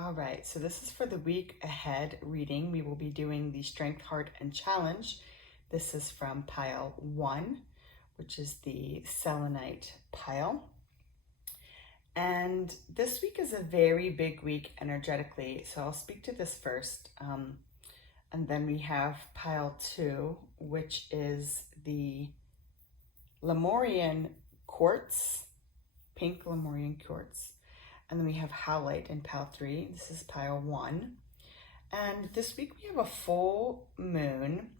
All right, so this is for the week ahead reading. We will be doing the Strength, Heart, and Challenge. This is from pile 1, which is the selenite pile. And this week is a very big week energetically, so I'll speak to this first. And then we have pile 2, which is the Lemurian quartz, pink Lemurian quartz. And then we have howlite in pile 3. This is pile 1. And this week we have a full moon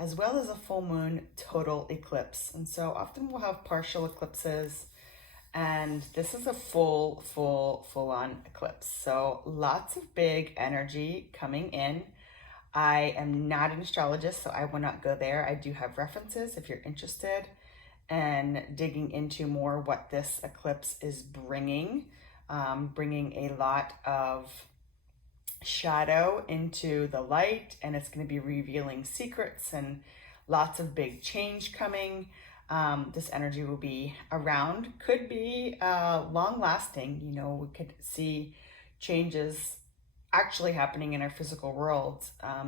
as well as a full moon total eclipse. And so often we'll have partial eclipses, and this is a full-on eclipse. So lots of big energy coming in. I am not an astrologist, so I will not go there. I do have references if you're interested in digging into more what this eclipse is bringing. Bringing a lot of shadow into the light, and it's going to be revealing secrets and lots of big change coming. This energy will be around, could be long lasting. You know, we could see changes actually happening in our physical world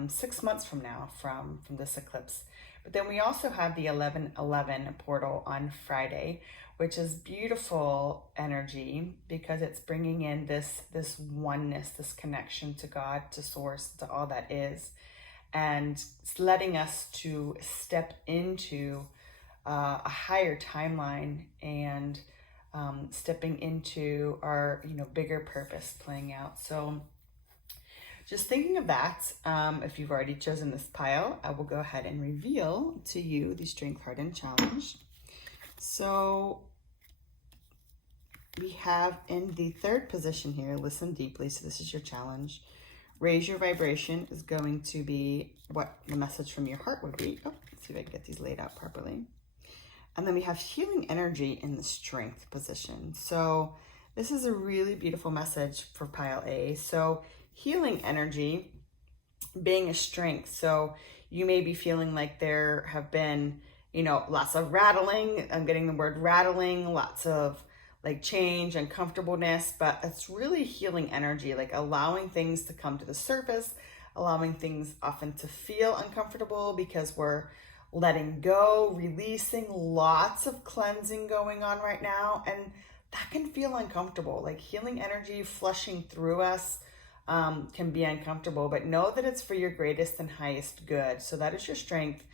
6 months from now from this eclipse. But then we also have the 11/11 portal on Friday, which is beautiful energy because it's bringing in this oneness, this connection to God, to source, to all that is, and it's letting us to step into a higher timeline and stepping into our bigger purpose playing out. So just thinking of that, if you've already chosen this pile, I will go ahead and reveal to you the Strength, Heart, and Challenge. So we have in the third position here, listen deeply. So this is your challenge. Raise your vibration is going to be what the message from your heart would be. Oh, let's see if I can get these laid out properly. And then we have healing energy in the strength position. So this is a really beautiful message for pile A. So healing energy being a strength. So you may be feeling like there have been, lots of rattling. I'm getting the word rattling, lots of like change, uncomfortableness, but it's really healing energy, like allowing things to come to the surface, allowing things often to feel uncomfortable because we're letting go, releasing, lots of cleansing going on right now. And that can feel uncomfortable, like healing energy flushing through us can be uncomfortable, but know that it's for your greatest and highest good. So that is your strength.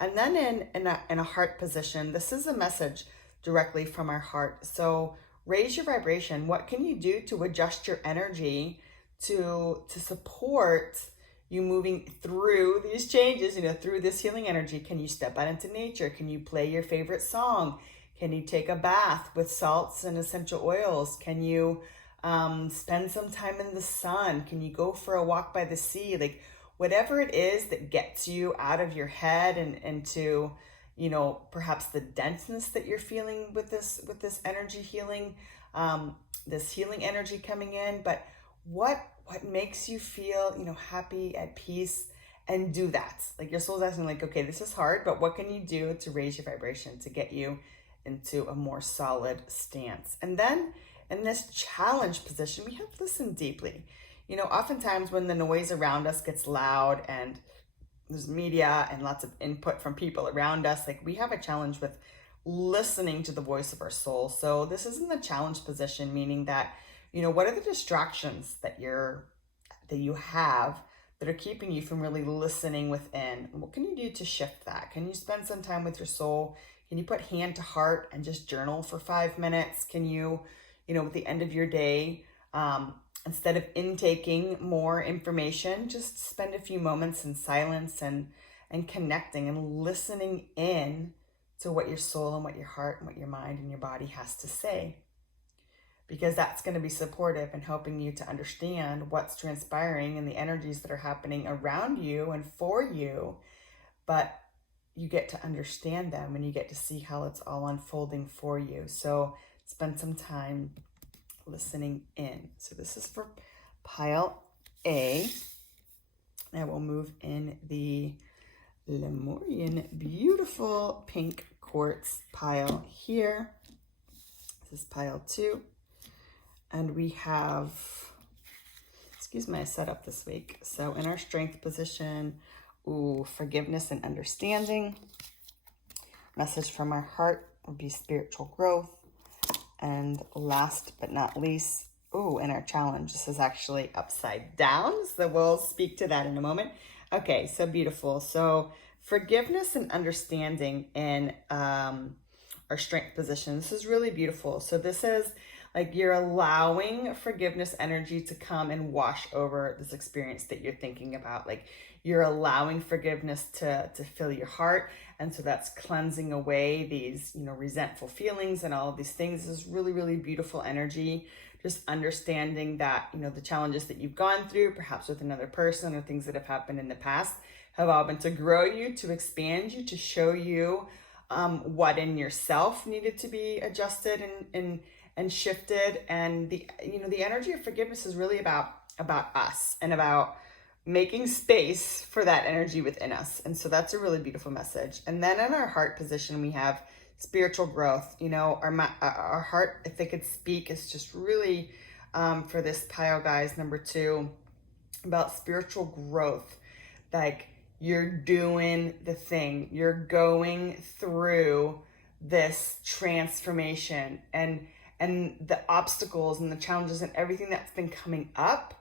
And then in a heart position, this is a message directly from our heart. So raise your vibration. What can you do to adjust your energy to support you moving through these changes, through this healing energy? Can you step out into nature? Can you play your favorite song? Can you take a bath with salts and essential oils? Can you spend some time in the sun? Can you go for a walk by the sea? Like whatever it is that gets you out of your head and into perhaps the denseness that you're feeling with this energy healing, this healing energy coming in. But what makes you feel, happy, at peace, and do that. Like your soul's asking, like, okay, this is hard, but what can you do to raise your vibration to get you into a more solid stance? And then in this challenge position, we have listen deeply. Oftentimes when the noise around us gets loud and there's media and lots of input from people around us, like we have a challenge with listening to the voice of our soul. So this is in the challenge position, meaning that, what are the distractions that you have that are keeping you from really listening within? What can you do to shift that? Can you spend some time with your soul? Can you put hand to heart and just journal for 5 minutes? Can you, at the end of your day, instead of intaking more information, just spend a few moments in silence and connecting and listening in to what your soul and what your heart and what your mind and your body has to say. Because that's going to be supportive and helping you to understand what's transpiring and the energies that are happening around you and for you. But you get to understand them and you get to see how it's all unfolding for you. So spend some time listening in. So this is for pile A. I will move in the Lemurian beautiful pink quartz pile here. This is pile 2. And we have excuse my setup this week. So in our strength position, ooh, forgiveness and understanding. Message from our heart would be spiritual growth. And last but not least, ooh, in our challenge, this is actually upside down. So we'll speak to that in a moment. Okay, so beautiful. So forgiveness and understanding in our strength position. This is really beautiful. So this is like you're allowing forgiveness energy to come and wash over this experience that you're thinking about. Like you're allowing forgiveness to fill your heart. And so that's cleansing away these, resentful feelings and all of these things. This is really, really beautiful energy. Just understanding that, the challenges that you've gone through, perhaps with another person or things that have happened in the past, have all been to grow you, to expand you, to show you what in yourself needed to be adjusted and shifted. And the energy of forgiveness is really about us and about making space for that energy within us. And so that's a really beautiful message. And then in our heart position, we have spiritual growth. Our heart, if it could speak, is just really for this pile, guys, number 2, about spiritual growth. Like you're doing the thing, you're going through this transformation, and the obstacles and the challenges and everything that's been coming up,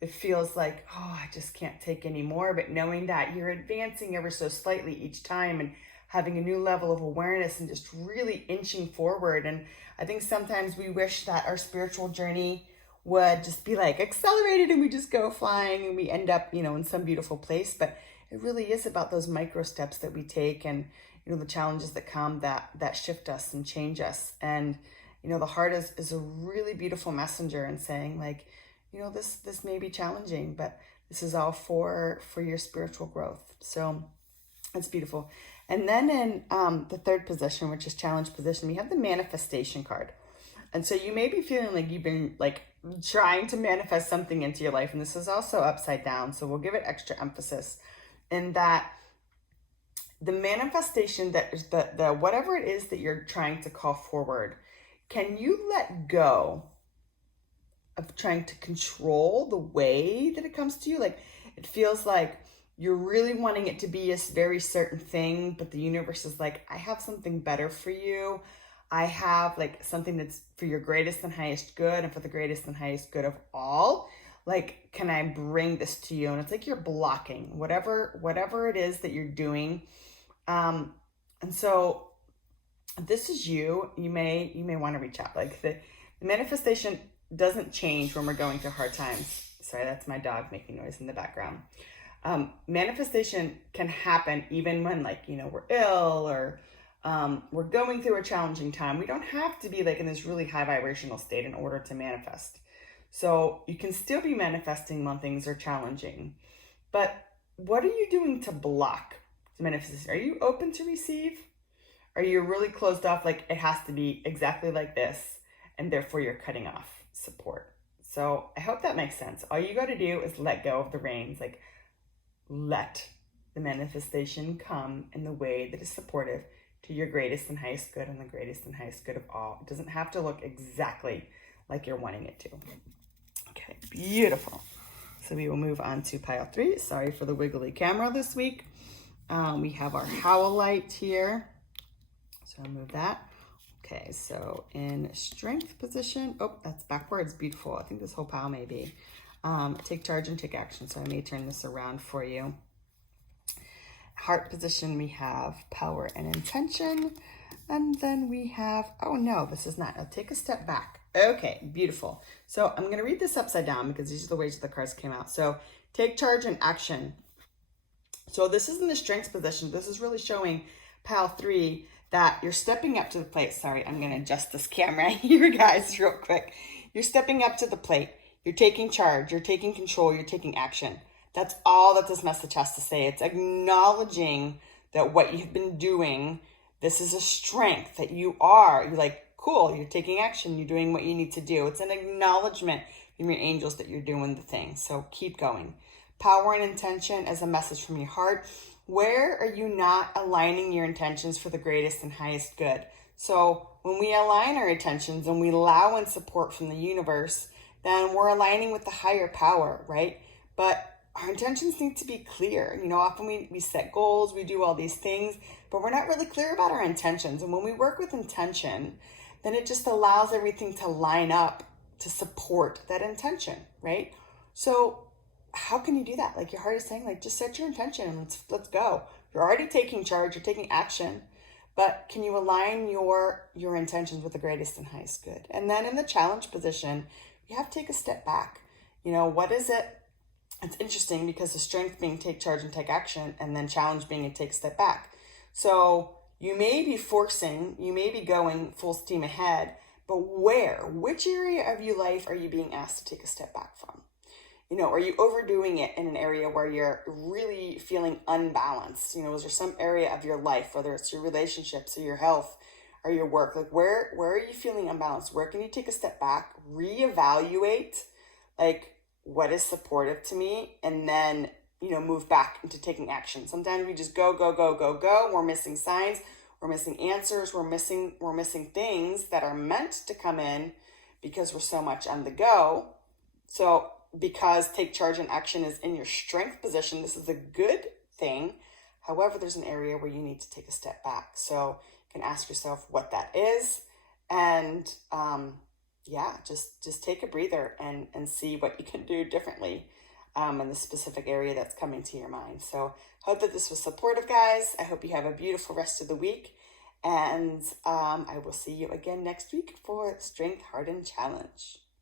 it feels like, oh, I just can't take any more. But knowing that you're advancing ever so slightly each time and having a new level of awareness and just really inching forward. And I think sometimes we wish that our spiritual journey would just be like accelerated and we just go flying and we end up, in some beautiful place. But it really is about those micro steps that we take and, the challenges that come that shift us and change us. And, the heart is a really beautiful messenger and saying like, this may be challenging, but this is all for your spiritual growth. So it's beautiful. And then in the third position, which is challenge position, we have the manifestation card. And so you may be feeling like you've been like trying to manifest something into your life. And this is also upside down. So we'll give it extra emphasis in that the manifestation that is the whatever it is that you're trying to call forward, can you let go of trying to control the way that it comes to you? Like it feels like you're really wanting it to be a very certain thing, but the universe is like, I have something better for you. I have like something that's for your greatest and highest good and for the greatest and highest good of all. Like, can I bring this to you? And it's like you're blocking whatever it is that you're doing. And so this is you may want to reach out. Like the manifestation doesn't change when we're going through hard times. Sorry, that's my dog making noise in the background. Manifestation can happen even when we're ill or we're going through a challenging time. We don't have to be like in this really high vibrational state in order to manifest. So you can still be manifesting when things are challenging. But what are you doing to block the manifestation? Are you open to receive? Are you really closed off, like it has to be exactly like this, and therefore you're cutting off support? So I hope that makes sense. All you got to do is let go of the reins. Like let the manifestation come in the way that is supportive to your greatest and highest good and the greatest and highest good of all. It doesn't have to look exactly like you're wanting it to. Okay, beautiful. So we will move on to pile 3. Sorry for the wiggly camera this week. We have our howlite here. So I'll move that. Okay, so in strength position, oh, that's backwards, beautiful. I think this whole pile may be. Take charge and take action. So I may turn this around for you. Heart position, we have power and intention. And then we have, oh no, this is not. I'll take a step back. Okay, beautiful. So I'm going to read this upside down because these are the ways the cards came out. So take charge and action. So this is in the strength position. This is really showing pile 3 that you're stepping up to the plate. Sorry, I'm going to adjust this camera here, guys, real quick. You're stepping up to the plate. You're taking charge. You're taking control. You're taking action. That's all that this message has to say. It's acknowledging that what you've been doing, this is a strength that you are. You're like, cool, you're taking action. You're doing what you need to do. It's an acknowledgement from your angels that you're doing the thing. So keep going. Power and intention as a message from your heart. Where are you not aligning your intentions for the greatest and highest good? So when we align our intentions and we allow in support from the universe, then we're aligning with the higher power, right? But our intentions need to be clear. You know, often we set goals, we do all these things, but we're not really clear about our intentions. And when we work with intention, then it just allows everything to line up to support that intention, right? So how can you do that? Like your heart is saying, like, just set your intention and let's go. You're already taking charge, you're taking action, but can you align your intentions with the greatest and highest good? And then in the challenge position, you have to take a step back. You know, what is it? It's interesting because the strength being take charge and take action, and then challenge being a take a step back. So you may be going full steam ahead, but which area of your life are you being asked to take a step back from? You know, are you overdoing it in an area where you're really feeling unbalanced? You know, is there some area of your life, whether it's your relationships or your health or your work, like where are you feeling unbalanced? Where can you take a step back, reevaluate, like, what is supportive to me, and then, you know, move back into taking action. Sometimes we just go. We're missing signs, we're missing answers, we're missing things that are meant to come in because we're so much on the go. So because take charge and action is in your strength position, this is a good thing. However, there's an area where you need to take a step back. So you can ask yourself what that is, and just take a breather and see what you can do differently in the specific area that's coming to your mind. So hope that this was supportive, guys. I hope you have a beautiful rest of the week, and I will see you again next week for Strength Hardened Challenge.